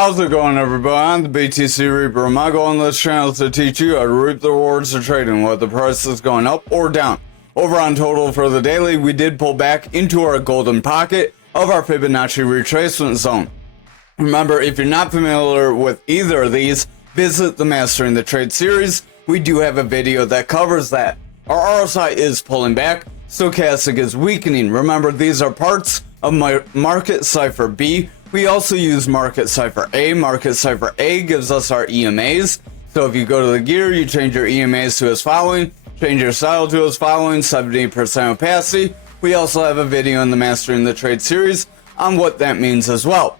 How's it going, everybody? I'm the BTC Reaper. My goal on this channel is to teach you how to reap the rewards of trading, whether the price is going up or down. Over on total for the daily, we did pull back into our golden pocket of our Fibonacci retracement zone. Remember, if you're not familiar with either of these, visit the Mastering the Trade series. We do have a video that covers that. Our RSI is pulling back, stochastic is weakening. Remember, these are parts of my market cipher B. We also use market cipher A. Market cipher A gives us our EMAs. So if you go to the gear, you change your EMAs to as following, change your style to as following, 70% opacity. We also have a video in the Mastering the Trade series on what that means as well.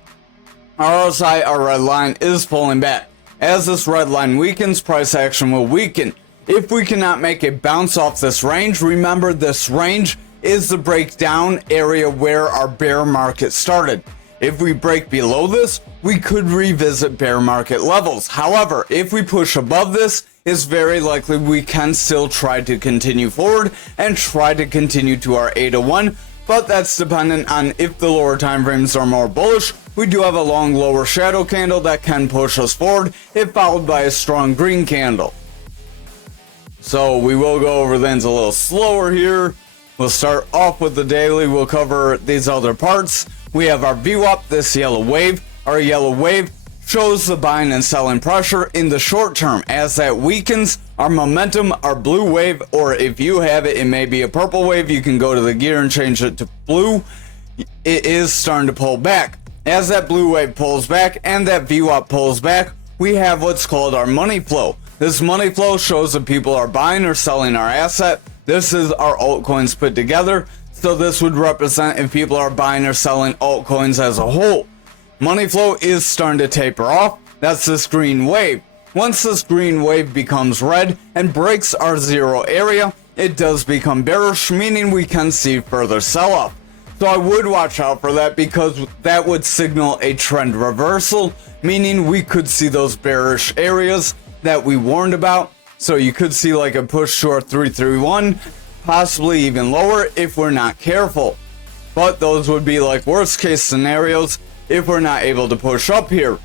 Our RSI, our red line, is pulling back. As this red line weakens, price action will weaken. If we cannot make a bounce off this range, remember this range is the breakdown area where our bear market started. If we break below this, we could revisit bear market levels. However, if we push above this, it's very likely we can still try to continue forward and try to continue to our 801, but that's dependent on if the lower time frames are more bullish. We do have a long lower shadow candle that can push us forward, if followed by a strong green candle. So we will go over things a little slower here. We'll start off with the daily. We'll cover these other parts. We have our VWAP, this yellow wave. Our yellow wave shows the buying and selling pressure in the short term. As that weakens, our momentum, our blue wave, or if you have it, it may be a purple wave. You can go to the gear and change it to blue. It is starting to pull back. As that blue wave pulls back and that VWAP pulls back, we have what's called our money flow. This money flow shows that people are buying or selling our asset. This is our altcoins put together. So this would represent if people are buying or selling altcoins as a whole. Money flow is starting to taper off. That's this green wave. Once this green wave becomes red and breaks our zero area, it does become bearish, meaning we can see further sell-off. So I would watch out for that because that would signal a trend reversal, meaning we could see those bearish areas that we warned about. So you could see like a push to our 331, possibly even lower if we're not careful. But those would be like worst case scenarios if we're not able to push up here.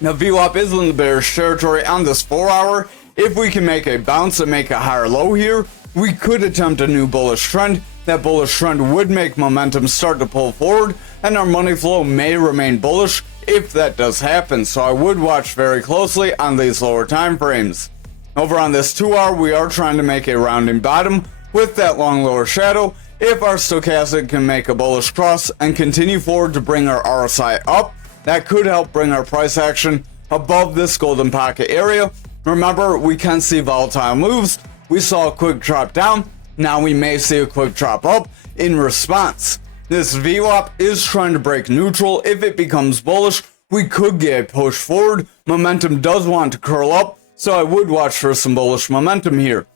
Now VWAP is in the bearish territory on this 4 hour. If we can make a bounce and make a higher low here, we could attempt a new bullish trend. That bullish trend would make momentum start to pull forward, and our money flow may remain bullish if that does happen. So I would watch very closely on these lower time frames. Over on this 2 hour, we are trying to make a rounding bottom with that long lower shadow. If our stochastic can make a bullish cross and continue forward to bring our RSI up, that could help bring our price action above this golden pocket area. Remember, we can see volatile moves. We saw a quick drop down. Now we may see a quick drop up in response. This VWAP is trying to break neutral. If it becomes bullish, we could get a push forward. Momentum does want to curl up, so I would watch for some bullish momentum here.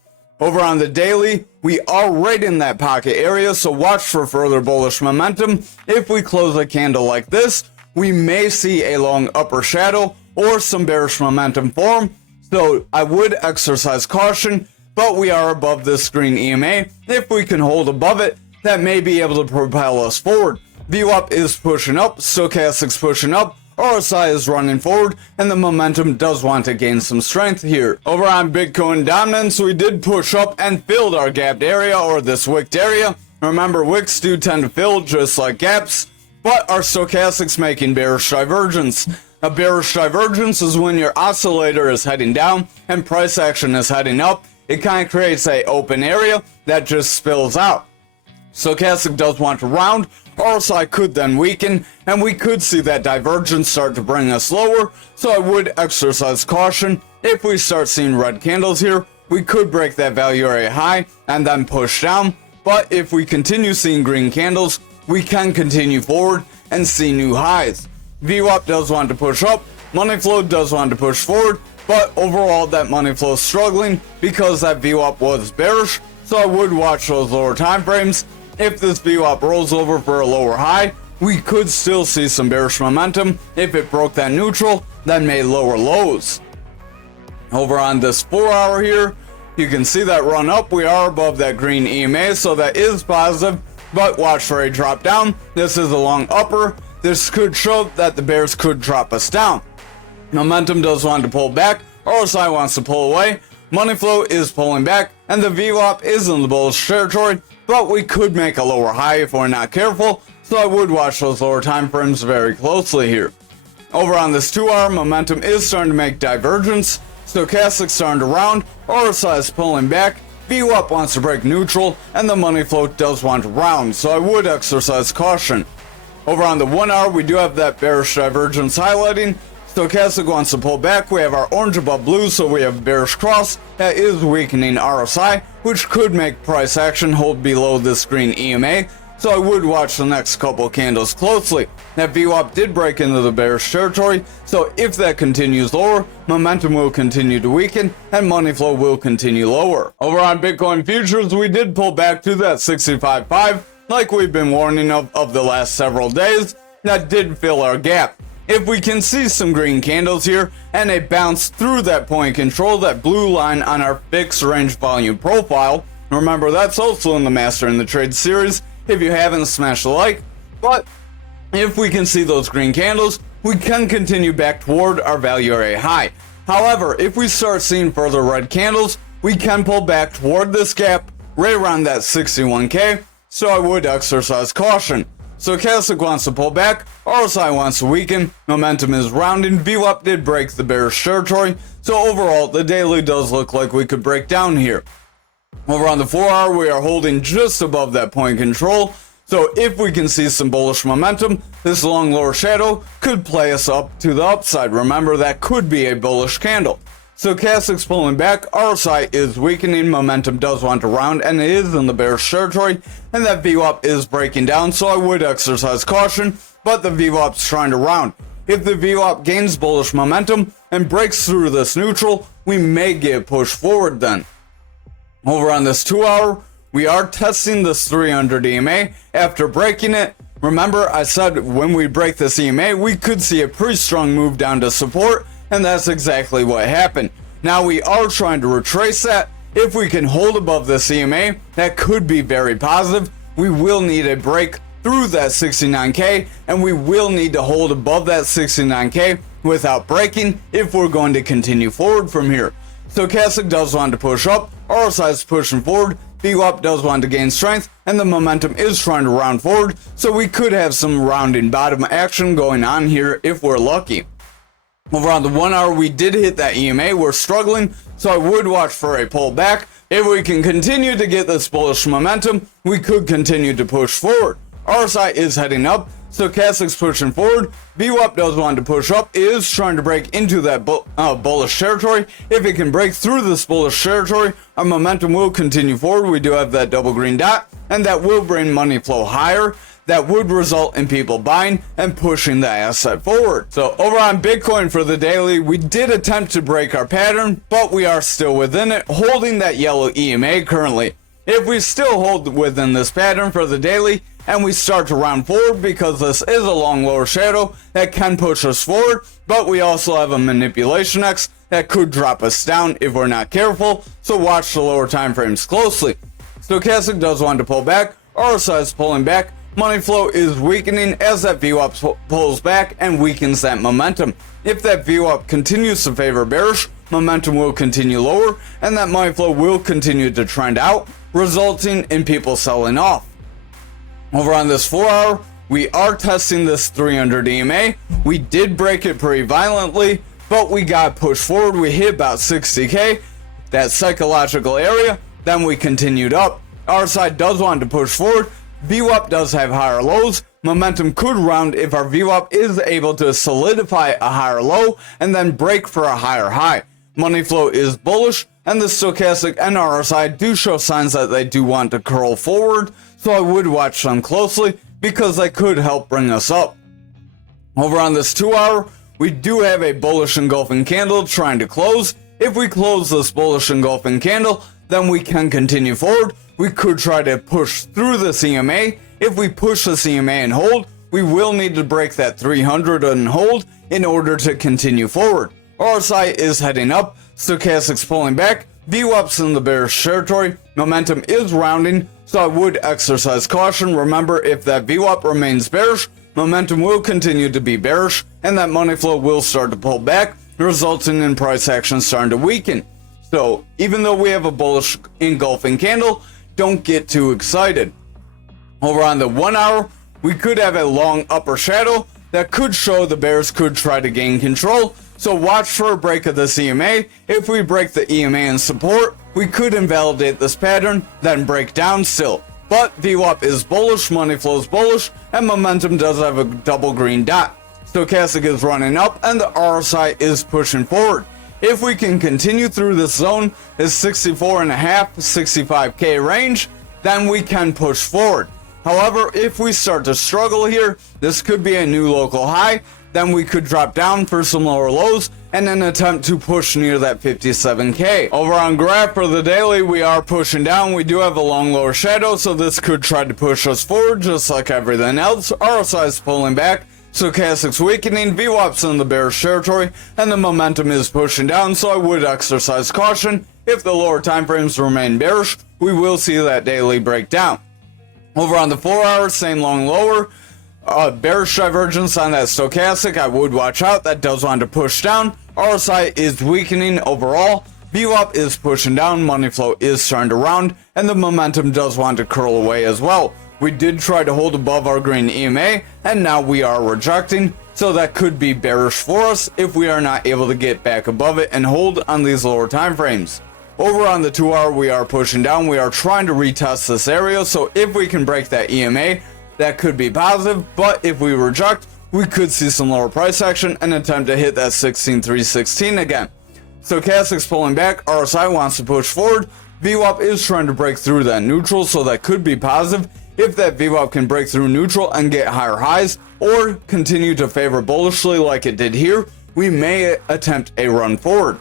Over on the daily, we are right in that pocket area, so watch for further bullish momentum. If we close a candle like this, we may see a long upper shadow or some bearish momentum form. So I would exercise caution, but we are above this green EMA. If we can hold above it, that may be able to propel us forward. VWAP is pushing up, stochastic's pushing up, RSI is running forward, and the momentum does want to gain some strength here. Over on Bitcoin dominance, we did push up and filled our gapped area, or this wicked area. Remember, wicks do tend to fill just like gaps, but our stochastic's making bearish divergence. A bearish divergence is when your oscillator is heading down and price action is heading up. It kind of creates a open area that just spills out. Stochastic does want to round, RSI could then weaken, and we could see that divergence start to bring us lower, so I would exercise caution. If we start seeing red candles here, we could break that value area high and then push down, but if we continue seeing green candles, we can continue forward and see new highs. VWAP does want to push up, money flow does want to push forward, but overall that money flow is struggling because that VWAP was bearish, so I would watch those lower time frames. If this VWAP rolls over for a lower high, we could still see some bearish momentum. If it broke that neutral, then made lower lows. Over on this 4 hour here, you can see that run up. We are above that green EMA, so that is positive, but watch for a drop down. This is a long upper. this could show that the bears could drop us down. Momentum does want to pull back, RSI wants to pull away, money flow is pulling back, and the VWAP is in the bullish territory, but we could make a lower high if we're not careful, so I would watch those lower time frames very closely here. Over on this 2-hour, momentum is starting to make divergence, stochastic starting to round, RSI is pulling back, VWAP wants to break neutral, and the money flow does want to round, so I would exercise caution. Over on the 1-hour, we do have that bearish divergence highlighting. Stochastic wants to pull back. We have our orange above blue, so we have bearish cross. That is weakening RSI, which could make price action hold below this green EMA. So I would watch the next couple candles closely. That VWAP did break into the bearish territory, so if that continues lower, momentum will continue to weaken and money flow will continue lower. Over on Bitcoin futures, we did pull back to that 65.5, like we've been warning of the last several days. That did fill our gap. If we can see some green candles here and a bounce through that point control, that blue line on our fixed range volume profile, remember that's also in the Master in the Trade series if you haven't, smash the like. But if we can see those green candles, we can continue back toward our value area high. However, if we start seeing further red candles, we can pull back toward this gap right around that 61k, so I would exercise caution. Stochastic wants to pull back, RSI wants to weaken, momentum is rounding, VWAP did break the bearish territory, so overall the daily does look like we could break down here. Over on the 4-hour, we are holding just above that point control, so if we can see some bullish momentum, this long lower shadow could play us up to the upside. Remember, that could be a bullish candle. Stochastic's pulling back, RSI is weakening, momentum does want to round, and it is in the bearish territory, and that VWAP is breaking down, so I would exercise caution, but the VWAP's trying to round. If the VWAP gains bullish momentum and breaks through this neutral, we may get pushed forward then. Over on this 2-hour, we are testing this 300 EMA. After breaking it, remember I said when we break this EMA, we could see a pretty strong move down to support, and that's exactly what happened. Now we are trying to retrace that. If we can hold above this EMA, that could be very positive. We will need a break through that 69k, and we will need to hold above that 69k without breaking if we're going to continue forward from here. Stochastic does want to push up, RSI is pushing forward, VWAP does want to gain strength, and the momentum is trying to round forward, so we could have some rounding bottom action going on here if we're lucky. Over on the 1-hour, we did hit that EMA. We're struggling, so I would watch for a pullback. If we can continue to get this bullish momentum, we could continue to push forward. RSI is heading up, Stochastic's pushing forward, VWAP does want to push up, it is trying to break into that bullish territory. If it can break through this bullish territory, our momentum will continue forward. We do have that double green dot, and that will bring money flow higher. That would result in people buying and pushing the asset forward. So over on Bitcoin for the daily, we did attempt to break our pattern, but we are still within it, holding that yellow EMA currently. If we still hold within this pattern for the daily, and we start to round forward, because this is a long lower shadow that can push us forward, but we also have a manipulation X that could drop us down if we're not careful, so watch the lower time frames closely. Stochastic does want to pull back, RSI is pulling back, money flow is weakening as that VWAP pulls back and weakens that momentum. If that VWAP continues to favor bearish, momentum will continue lower, and that money flow will continue to trend out, resulting in people selling off. Over on this 4-hour, we are testing this 300 EMA. We did break it pretty violently, but we got pushed forward. We hit about 60k, that psychological area, then we continued up. RSI does want to push forward. VWAP does have higher lows. Momentum could round if our VWAP is able to solidify a higher low and then break for a higher high. Money flow is bullish, and the Stochastic and RSI do show signs that they do want to curl forward, so I would watch them closely because they could help bring us up. Over on this 2-hour, we do have a bullish engulfing candle trying to close. If we close this bullish engulfing candle, then we can continue forward. We could try to push through the CMA. If we push the CMA and hold, we will need to break that 300 and hold in order to continue forward. RSI is heading up, Stochastic's pulling back, VWAP's in the bearish territory, momentum is rounding, so I would exercise caution. Remember, if that VWAP remains bearish, momentum will continue to be bearish, and that money flow will start to pull back, resulting in price action starting to weaken. So even though we have a bullish engulfing candle, don't get too excited. Over on the 1 hour, we could have a long upper shadow that could show the bears could try to gain control. So watch for a break of this EMA. If we break the EMA in support, we could invalidate this pattern, then break down still. But VWAP is bullish, money flow is bullish, and momentum does have a double green dot. Stochastic is running up, and the RSI is pushing forward. If we can continue through this zone, this 64.5, 65K range, then we can push forward. However, if we start to struggle here, this could be a new local high, then we could drop down for some lower lows and then attempt to push near that 57K. Over on graph for the daily, we are pushing down. We do have a long lower shadow, so this could try to push us forward just like everything else. RSI is pulling back, stochastic's weakening, VWAP's in the bearish territory, and the momentum is pushing down, so I would exercise caution. If the lower time frames remain bearish, we will see that daily breakdown. Over on the 4 hour, same long lower, bearish divergence on that stochastic. I would watch out. That does want to push down. RSI is weakening overall. VWAP is pushing down. Money flow is starting to round, and the momentum does want to curl away as well. We did try to hold above our green EMA, and now we are rejecting. So that could be bearish for us if we are not able to get back above it and hold on these lower time frames. Over on the 2 hour, we are pushing down. We are trying to retest this area, so if we can break that EMA, that could be positive, but if we reject, we could see some lower price action and attempt to hit that 16,316 again. Stochastic's pulling back, RSI wants to push forward, VWAP is trying to break through that neutral, so that could be positive. If that VWAP can break through neutral and get higher highs, or continue to favor bullishly like it did here, we may attempt a run forward.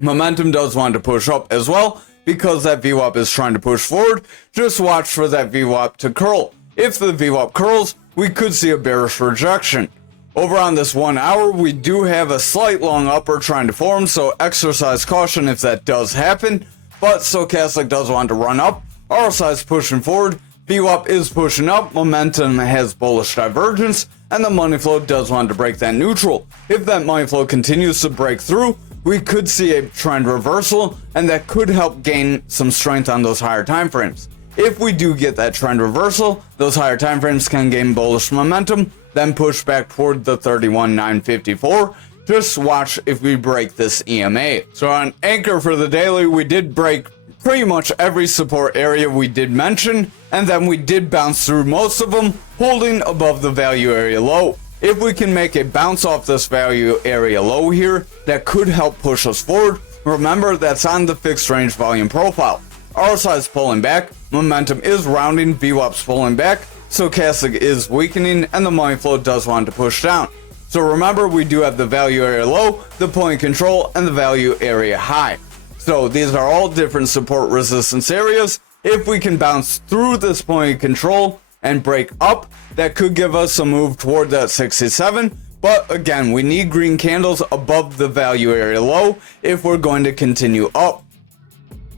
Momentum does want to push up as well, because that VWAP is trying to push forward. Just watch for that VWAP to curl. If the VWAP curls, we could see a bearish rejection. Over on this 1 hour, we do have a slight long upper trying to form, so exercise caution if that does happen. But stochastic does want to run up. RSI is pushing forward. VWAP is pushing up. Momentum has bullish divergence, and the money flow does want to break that neutral. If that money flow continues to break through, we could see a trend reversal, and that could help gain some strength on those higher time frames. If we do get that trend reversal, those higher time frames can gain bullish momentum, then push back toward the 31,954. Just watch if we break this EMA. So on ankr for the daily, we did break pretty much every support area we did mention, and then we did bounce through most of them, holding above the value area low. If we can make a bounce off this value area low here, that could help push us forward. Remember, that's on the fixed range volume profile. RSI is pulling back, momentum is rounding, VWAP's pulling back, stochastic is weakening, and the money flow does want to push down. So remember, we do have the value area low, the point control, and the value area high. So these are all different support resistance areas. If we can bounce through this point of control and break up, that could give us a move toward that 67. But again, we need green candles above the value area low if we're going to continue up.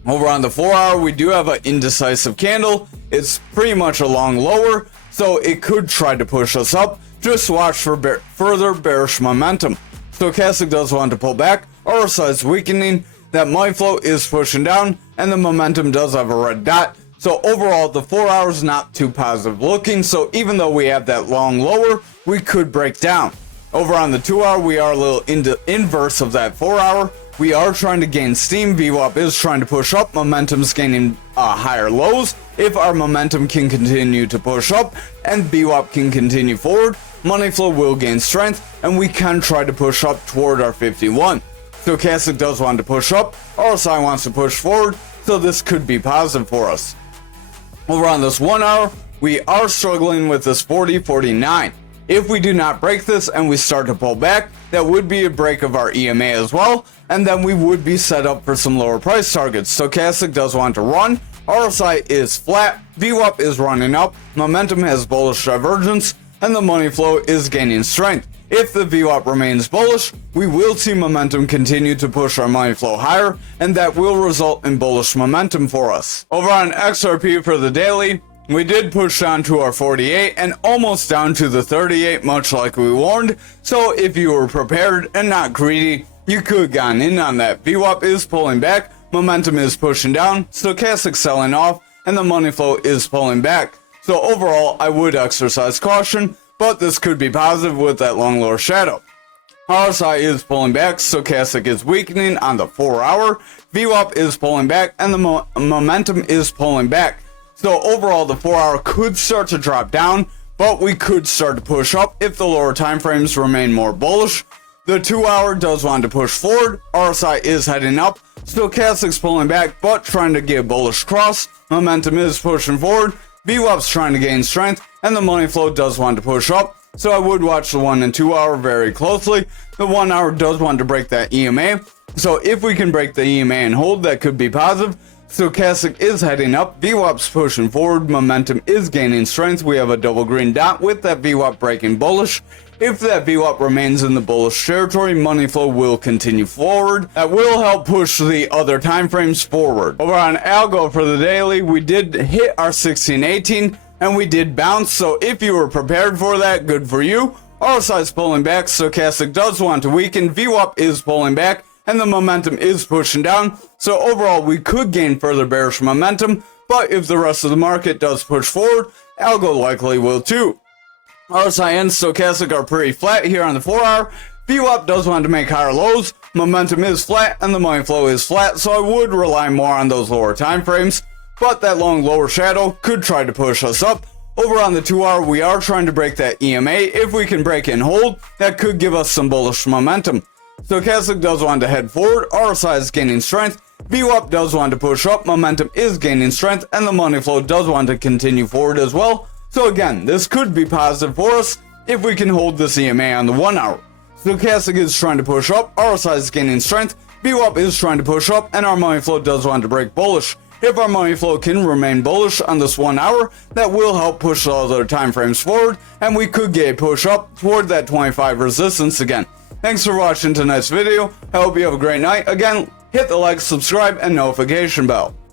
Over on the 4 hour, we do have an indecisive candle. It's pretty much a long lower, so it could try to push us up. Just watch for further bearish momentum. Stochastic does want to pull back. RSI is weakening. That money flow is pushing down, and the momentum does have a red dot. So overall, the 4 hours not too positive looking. So even though we have that long lower, we could break down. Over on the 2 hour, we are a little inverse of that 4 hour. We are trying to gain steam. VWAP is trying to push up. Momentum's gaining higher lows. If our momentum can continue to push up and VWAP can continue forward, money flow will gain strength, and we can try to push up toward our 51. Stochastic does want to push up. RSI wants to push forward, so this could be positive for us. Over on this 1 hour, we are struggling with this 40-49. If we do not break this and we start to pull back, that would be a break of our EMA as well, and then we would be set up for some lower price targets. Stochastic does want to run. RSI is flat. VWAP is running up. Momentum has bullish divergence, and the money flow is gaining strength. If the VWAP remains bullish, we will see momentum continue to push our money flow higher, and that will result in bullish momentum for us. Over on XRP for the daily, We did push down to our 48 and almost down to the 38, much like we warned. So if you were prepared and not greedy, you could have gone in on that. VWAP is pulling back, momentum is pushing down, stochastic selling off, and the money flow is pulling back. So overall, I would exercise caution, but this could be positive with that long lower shadow. RSI is pulling back, stochastic is weakening on the 4 hour, VWAP is pulling back, and the momentum is pulling back. So overall, the 4 hour could start to drop down, but we could start to push up if the lower time frames remain more bullish. The 2 hour does want to push forward, RSI is heading up, stochastic's pulling back, but trying to get a bullish cross, momentum is pushing forward, VWAP's trying to gain strength, and the money flow does want to push up. So I would watch the 1 and 2 hour very closely. The 1 hour does want to break that EMA. So if we can break the EMA and hold, that could be positive. Stochastic is heading up, VWAP's pushing forward, momentum is gaining strength. We have a double green dot with that VWAP breaking bullish. If that VWAP remains in the bullish territory, money flow will continue forward. That will help push the other time frames forward. Over on algo for the daily, we did hit our 1618 and we did bounce. So if you were prepared for that, good for you. RSI is pulling back, stochastic does want to weaken, VWAP is pulling back, and the momentum is pushing down. So overall, we could gain further bearish momentum, but if the rest of the market does push forward, algo likely will too. RSI and stochastic are pretty flat here on the 4 hour. VWAP does want to make higher lows, momentum is flat, and the money flow is flat, so I would rely more on those lower time frames, but that long lower shadow could try to push us up. Over on the 2 hour, we are trying to break that EMA. If we can break and hold, that could give us some bullish momentum. Stochastic does want to head forward, RSI is gaining strength, VWAP does want to push up, momentum is gaining strength, and the money flow does want to continue forward as well. So again, this could be positive for us if we can hold this EMA on the 1 hour. Stochastic is trying to push up, RSI is gaining strength, VWAP is trying to push up, and our money flow does want to break bullish. If our money flow can remain bullish on this 1 hour, that will help push the other time frames forward, and we could get a push up toward that 25 resistance again. Thanks for watching tonight's video. I hope you have a great night. Again, hit the like, subscribe, and notification bell.